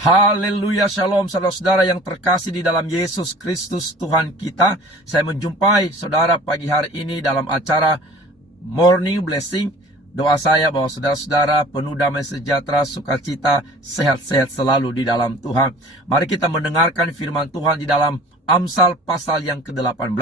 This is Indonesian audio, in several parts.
Haleluya, shalom saudara-saudara yang terkasih di dalam Yesus Kristus Tuhan kita. Saya menjumpai saudara pagi hari ini dalam acara Morning Blessing. Doa saya bahwa saudara-saudara penuh damai sejahtera, sukacita, sehat-sehat selalu di dalam Tuhan. Mari kita mendengarkan firman Tuhan di dalam Amsal pasal yang ke-18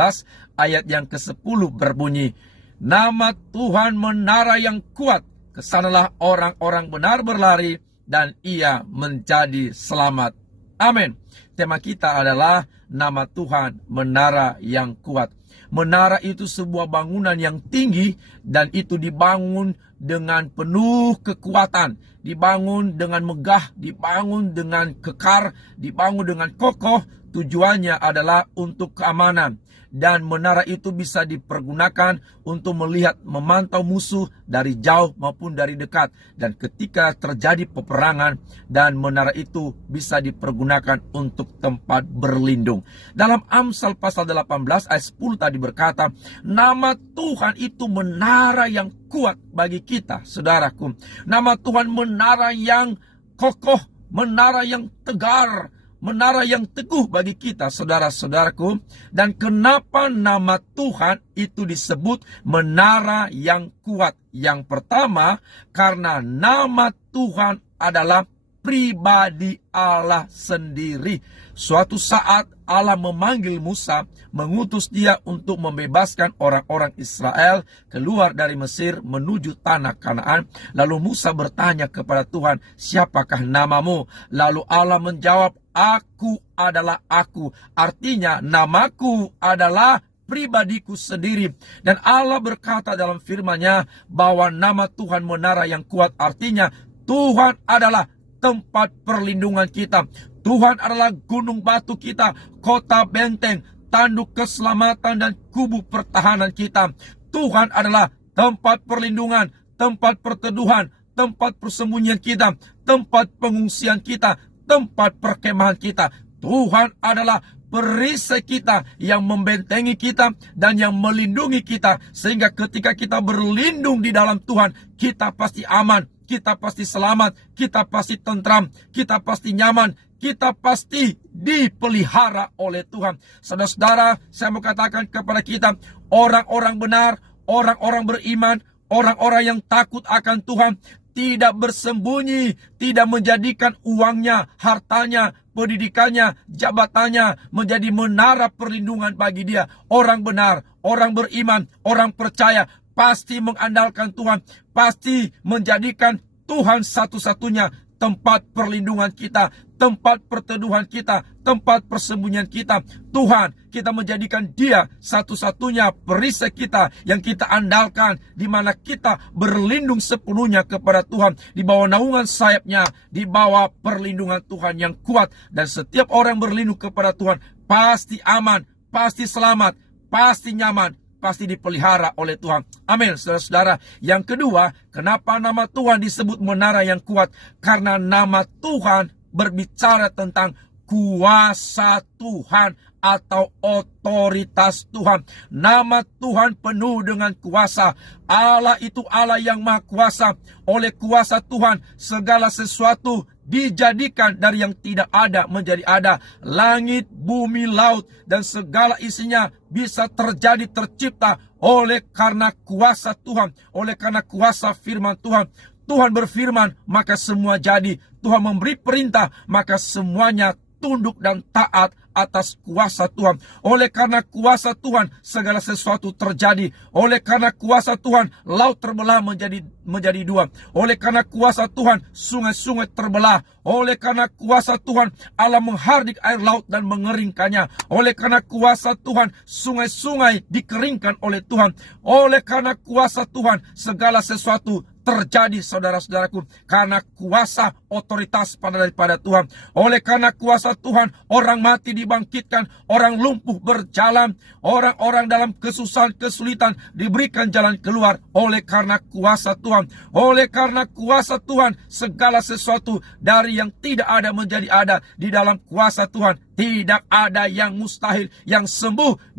ayat yang ke-10 berbunyi, nama Tuhan menara yang kuat, kesanalah orang-orang benar berlari, dan ia menjadi selamat. Amin. Tema kita adalah nama Tuhan menara yang kuat. Menara itu sebuah bangunan yang tinggi dan itu dibangun dengan penuh kekuatan, dibangun dengan megah, dibangun dengan kekar, dibangun dengan kokoh. Tujuannya adalah untuk keamanan. Dan menara itu bisa dipergunakan untuk melihat, memantau musuh dari jauh maupun dari dekat. Dan ketika terjadi peperangan, dan menara itu bisa dipergunakan untuk tempat berlindung. Dalam Amsal pasal 18 ayat 10 tadi berkata, nama Tuhan itu menara yang kuat bagi kita, saudaraku. Nama Tuhan menara yang kokoh, menara yang tegar, menara yang teguh bagi kita, saudara-saudaraku. Dan kenapa nama Tuhan itu disebut menara yang kuat? Yang pertama, karena nama Tuhan adalah pribadi Allah sendiri. Suatu saat Allah memanggil Musa, mengutus dia untuk membebaskan orang-orang Israel keluar dari Mesir menuju tanah Kanaan. Lalu Musa bertanya kepada Tuhan, siapakah namamu? Lalu Allah menjawab, aku adalah aku. Artinya namaku adalah pribadiku sendiri. Dan Allah berkata dalam firman-Nya bahwa nama Tuhan menara yang kuat, artinya Tuhan adalah tempat perlindungan kita. Tuhan adalah gunung batu kita, kota benteng, tanduk keselamatan dan kubu pertahanan kita. Tuhan adalah tempat perlindungan, tempat perteduhan, tempat persembunyian kita, tempat pengungsian kita, tempat perkemahan kita. Tuhan adalah perisai kita yang membentengi kita dan yang melindungi kita. Sehingga ketika kita berlindung di dalam Tuhan, kita pasti aman, kita pasti selamat, kita pasti tentram, kita pasti nyaman, kita pasti dipelihara oleh Tuhan. Saudara-saudara, saya mau katakan kepada kita, orang-orang benar, orang-orang beriman, orang-orang yang takut akan Tuhan, tidak bersembunyi, tidak menjadikan uangnya, hartanya, pendidikannya, jabatannya menjadi menara perlindungan bagi dia. Orang benar, orang beriman, orang percaya pasti mengandalkan Tuhan, pasti menjadikan Tuhan satu-satunya tempat perlindungan kita, tempat perteduhan kita, tempat persembunyian kita. Tuhan, kita menjadikan Dia satu-satunya perisai kita yang kita andalkan, di mana kita berlindung sepenuhnya kepada Tuhan, di bawah naungan sayap-Nya, di bawah perlindungan Tuhan yang kuat. Dan setiap orang berlindung kepada Tuhan pasti aman, pasti selamat, pasti nyaman, pasti dipelihara oleh Tuhan. Amin, saudara-saudara. Yang kedua, kenapa nama Tuhan disebut menara yang kuat? Karena nama Tuhan berbicara tentang kuasa Tuhan atau otoritas Tuhan. Nama Tuhan penuh dengan kuasa. Allah itu Allah yang maha kuasa. Oleh kuasa Tuhan, segala sesuatu dijadikan dari yang tidak ada menjadi ada. Langit, bumi, laut, dan segala isinya bisa terjadi, tercipta oleh karena kuasa Tuhan, oleh karena kuasa firman Tuhan. Tuhan berfirman, maka semua jadi. Tuhan memberi perintah, maka semuanya tunduk dan taat atas kuasa Tuhan. Oleh karena kuasa Tuhan, segala sesuatu terjadi. Oleh karena kuasa Tuhan, laut terbelah menjadi dua. Oleh karena kuasa Tuhan, sungai-sungai terbelah. Oleh karena kuasa Tuhan, Allah menghardik air laut dan mengeringkannya. Oleh karena kuasa Tuhan, sungai-sungai dikeringkan oleh Tuhan. Oleh karena kuasa Tuhan, segala sesuatu terjadi, saudara-saudaraku, karena kuasa otoritas daripada Tuhan. Oleh karena kuasa Tuhan, orang mati dibangkitkan, orang lumpuh berjalan, orang-orang dalam kesusahan, kesulitan diberikan jalan keluar oleh karena kuasa Tuhan. Oleh karena kuasa Tuhan, segala sesuatu dari yang tidak ada menjadi ada di dalam kuasa Tuhan. Tidak ada yang mustahil, yang sembuh,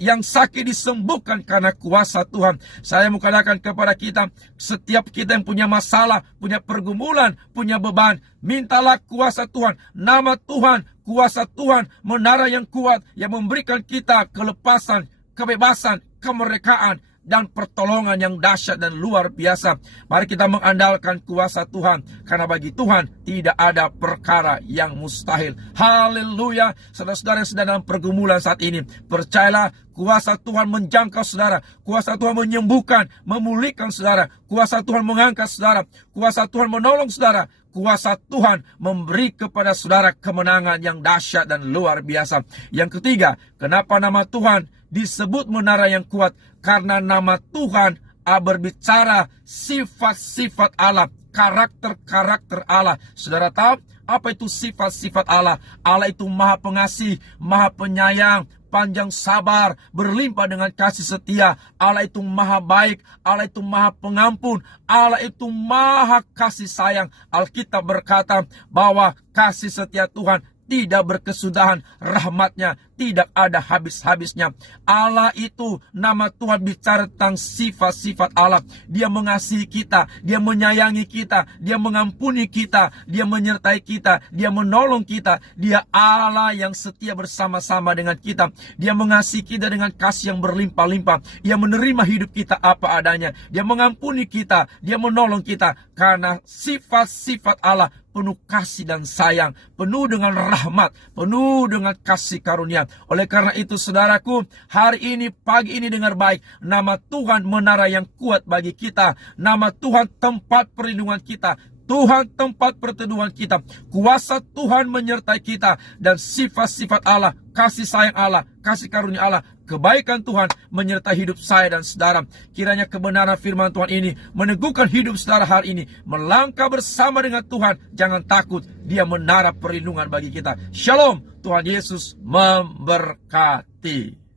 yang sakit disembuhkan karena kuasa Tuhan. Saya mau katakan kepada kita, setiap kita yang punya masalah, punya pergumulan, punya beban, mintalah kuasa Tuhan. Nama Tuhan, kuasa Tuhan, menara yang kuat yang memberikan kita kelepasan, kebebasan, kemerdekaan, dan pertolongan yang dahsyat dan luar biasa. Mari kita mengandalkan kuasa Tuhan, karena bagi Tuhan tidak ada perkara yang mustahil. Haleluya. Saudara-saudara yang sedang dalam pergumulan saat ini, percayalah, kuasa Tuhan menjangkau saudara, kuasa Tuhan menyembuhkan, memulihkan saudara, kuasa Tuhan mengangkat saudara, kuasa Tuhan menolong saudara, kuasa Tuhan memberi kepada saudara kemenangan yang dahsyat dan luar biasa. Yang ketiga, kenapa nama Tuhan disebut menara yang kuat? Karena nama Tuhan berbicara sifat-sifat Allah, karakter-karakter Allah. Saudara tahu apa itu sifat-sifat Allah? Allah itu maha pengasih, maha penyayang, panjang sabar, berlimpah dengan kasih setia. Allah itu maha baik, Allah itu maha pengampun, Allah itu maha kasih sayang. Alkitab berkata bahwa kasih setia Tuhan tidak berkesudahan, rahmatnya tidak ada habis-habisnya. Allah itu, nama Tuhan bicara tentang sifat-sifat Allah. Dia mengasihi kita, Dia menyayangi kita, Dia mengampuni kita, Dia menyertai kita, Dia menolong kita. Dia Allah yang setia bersama-sama dengan kita. Dia mengasihi kita dengan kasih yang berlimpah-limpah. Dia menerima hidup kita apa adanya. Dia mengampuni kita, Dia menolong kita. Karena sifat-sifat Allah penuh kasih dan sayang, penuh dengan rahmat, penuh dengan kasih karunia. Oleh karena itu saudaraku, hari ini, pagi ini dengar baik, nama Tuhan menara yang kuat bagi kita. Nama Tuhan tempat perlindungan kita, Tuhan tempat perteduhan kita, kuasa Tuhan menyertai kita, dan sifat-sifat Allah, kasih sayang Allah, kasih karunia Allah, kebaikan Tuhan menyertai hidup saya dan saudara. Kiranya kebenaran firman Tuhan ini meneguhkan hidup saudara hari ini. Melangkah bersama dengan Tuhan, jangan takut, Dia menara perlindungan bagi kita. Shalom, Tuhan Yesus memberkati.